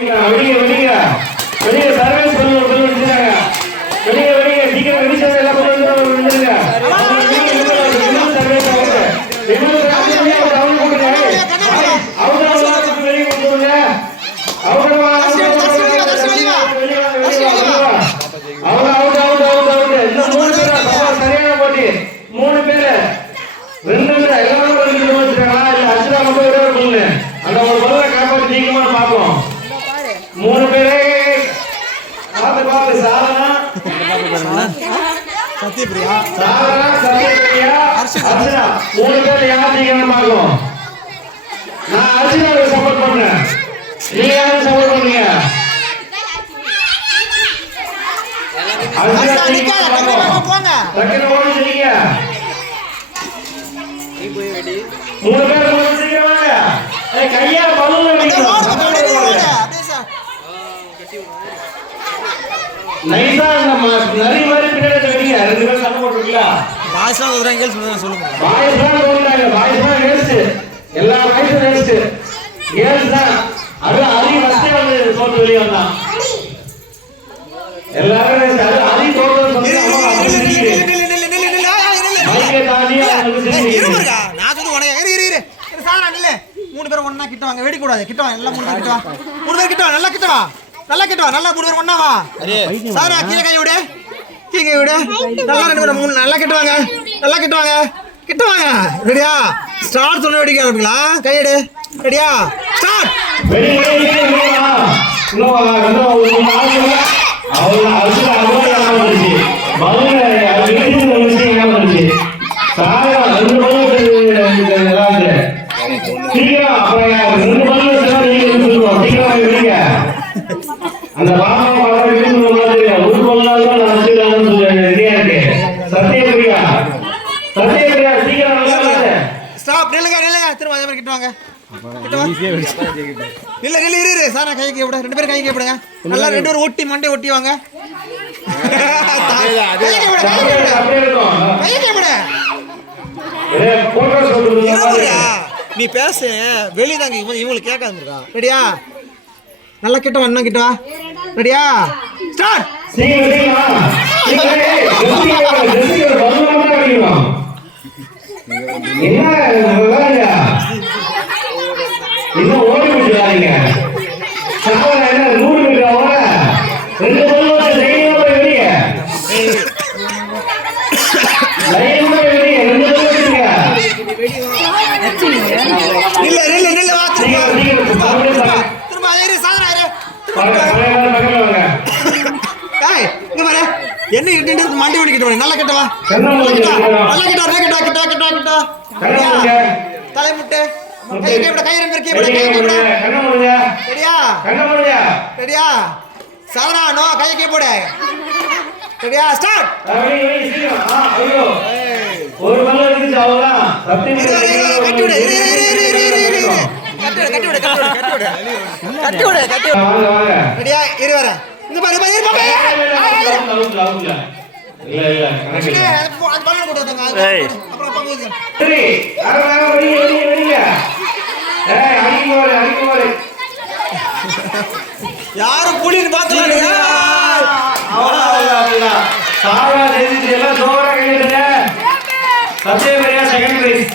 வெளியே வெளியே வெளியே சர்வீஸ் பண்ணி ஒரு பொருள் வெளியே வெளியே சீக்கிரம் வெளியே சேர்ந்து எல்லா வந்துருங்க சர்வீஸ் ஆகுது இன்னொரு வெளியே ஒரு அவங்க கொடுங்க அவங்க அவங்க வெளியே கொடுத்துருங்க அவங்க அவங்க அவுட் அவுட் அவுட் அவுட் இந்த மூணு பேர் தான் சரியான போட்டி மூணு பேர் ரெண்டு பேர் எல்லாரும் ஒரு கிலோ வச்சிருக்காங்களா இல்ல அச்சுதா மட்டும் ஒரே ஒரு பொண்ணு அந்த ஒரு பொருளை காப்பாற்றி நீக்கமா பார்ப்போம் மூணு பேரே பார்த்து பார்த்து சாதனா சத்யபிரியா. அர்ச்சனா மூணு பேர் நீக்கணும் பார்ப்போம் நான் அர்ச்சனாவுக்கு சப்போர்ட் பண்றேன். நீங்க யாரும் சப்போர்ட் பண்ணீங்க மூணு பேர் மூணு சீக்கிரம் வாங்க. கையா பலூன் நைஸா இந்த ம- நரி மாதிரி பின்னாடி வைங்க ரெண்டு பேரும் சண்டை போட்டுருக்கீங்களா? பாய்ஸ்லாம் சொல்லுங்க சொல்லுங்க. பாய்ஸ் தான் ஓடுறாங்க பாய்ஸ் தான் வேஸ்ட் எல்லா பாய்ஸும் வேஸ்ட் கேர்ள்ஸ் தான் அது அதி ஃபர்ஸ்ட் வந்து தோத்து வெளியே வந்தான். எல்லாரும் waste. அது அதி தோத்து சொல்லி அம்மா அப்படி சிரிக்குது. மைக்கை தாண்டி அவங்களுக்கு சிரிக்குது. நான் சொல்லு உனக்கு இரு இரு. இரு சாரா நில்லு. மூணு பேரும் ஒண்ணா கிட்ட வாங்க வெடி கூடாது கிட்ட வாங்க எல்லாம் மூணு பேர் கிட்ட வா மூணு பேர் கிட்ட வா நல்லா கிட்ட வா நல்லா கிட்ட வா நல்லா மூணு பேர் ஒண்ணா வா. சாரா கீழே கை விடு. கீழே விட. விடு நல்லா ரெண்டு பேரும் மூணு நல்லா கட்டுவாங்க. நல்லா கட்டுவாங்க. ரெடியா ஸ்டார்ட் சொன்ன வெடிக்க ஆரம்பிங்களா கையெடு ரெடியா ஸ்டார்ட் அவ்வளோ அவ்வளோ வெளியே வா. இன்னும் வா, இன்னும் ஒரு நாலு அவ்வளவு அரிசில அவ்வளவு ஞாபகம் வந்துருச்சு. பலூன் அது இடிச்சு ஒரு விஷயம் ஞாபகம் வந்துருச்சு. சாயம் ரெண்டு பலூன் இந்த ஏதாவது. சீக்கிரம் அப்புறம் ரெண்டு பலூன் வச்சுதான் நீங்க எடுத்துக்கணும். சீக்கிரம் வாங்க வெளிய. அந்த பாப்பா படம் இடிச்சு மாதிரி ஒரு பலூனால தான் நான் வச்சிருக்கேன்னு சொல்லி ரெடியா இருக்கு. சத்யபிரியா சத்யபிரியா சீக்கிரம் நல்லா வாங்க. ஸ்டாப் நில்லுங்க. நில்லுங்க. திரும்ப அதே மாதிரி கிட்ட வாங்க. இல்ல இல்ல இரு இரு. சாரா கை கை ரெண்டு பேரும் கை கை விடுங்க. நல்லா ரெண்டு பேரும் ஒட்டி மண்டை ஒட்டி வாங்க? நீ பேசு. வெளிதாங்க இவங்க இவங்களுக்கு கேட்காம இருக்கா ரெடியா? நல்லா கிட்ட வா இன்னும் கிட்ட வா. ரெடியா? ஸ்டார்ட் சீக்கிரம் சீக்கிரம் சீக்கிரம் ஏய், ஜெஸ்ஸி, ஜெஸ்ஸி, ஒரு பலூன் மட்டும் அடிக்கணும். என்ன விளையாடுங்க? இன்னும் ஓடி விட்டுறாதீங்க. என்ன நூறு மீட்டர் ஓட? ரெண்டு வச்சு தைரியமா வெளிய. தைரியமா வெளிய, ரெண்டு பலூன் வச்சுருங்க. நில்ல நில்ல நில்ல வா திரும்ப அதே இரு சாதனா இரு பாருங்க, பழைய காலம் பக்கத்துல வாங்க. ஏய் இங்க என்ன இட்டு மண்டி ஒடி கிட்ட வா நல்லா கிட்ட வா கண்ணை மூடி நல்லா வைக்கணும். கிட்ட வா, நல்லா கிட்ட வா, கிட்ட வா, கிட்ட கை கை விட கை ரெண்டு கை விட கை விட. கண்ணை மூடுங்க. ரெடியா? கண்ணை மூடுங்க. ரெடியா? சாதனா நோ கை கை போடு. ரெடியா? ஸ்டார்ட். ஐயோ. ஒரு பல்லு இருந்துச்சு அவ்வளவுதான். சத்தியம் இரு இரு இரு கட்டி விடு. இரு இரு இரு இரு இரு இரு இரு. கட்டி விடு கட்டி விடு கட்டி விடு கட்டி விடு. கட்டி விடு கட்டி விடு. வாங்க வாங்க. ரெடியா? இரு வரேன் இங்க பாரு பாரு இரு பாப்பா. அவுட்ல, அவுட்ல, அவுட்ல. இல்ல இல்ல கணக்கு இல்ல. அது பண்ண கூட வந்தாங்க அப்புறம் பங்கு சரி, வாங்க, வாங்க, வெளிய, வெளிய, வெளிய. ஏய், அடிக்க போடு, அடிக்க போடு. யாரும் அவ்வளவுதான், அவ்வளவுதான். சாவா ஜெயிச்சிட்டு எல்லாம் சோறா கையிடுங்க சத்யபிரியா செகண்ட் பிரைஸ்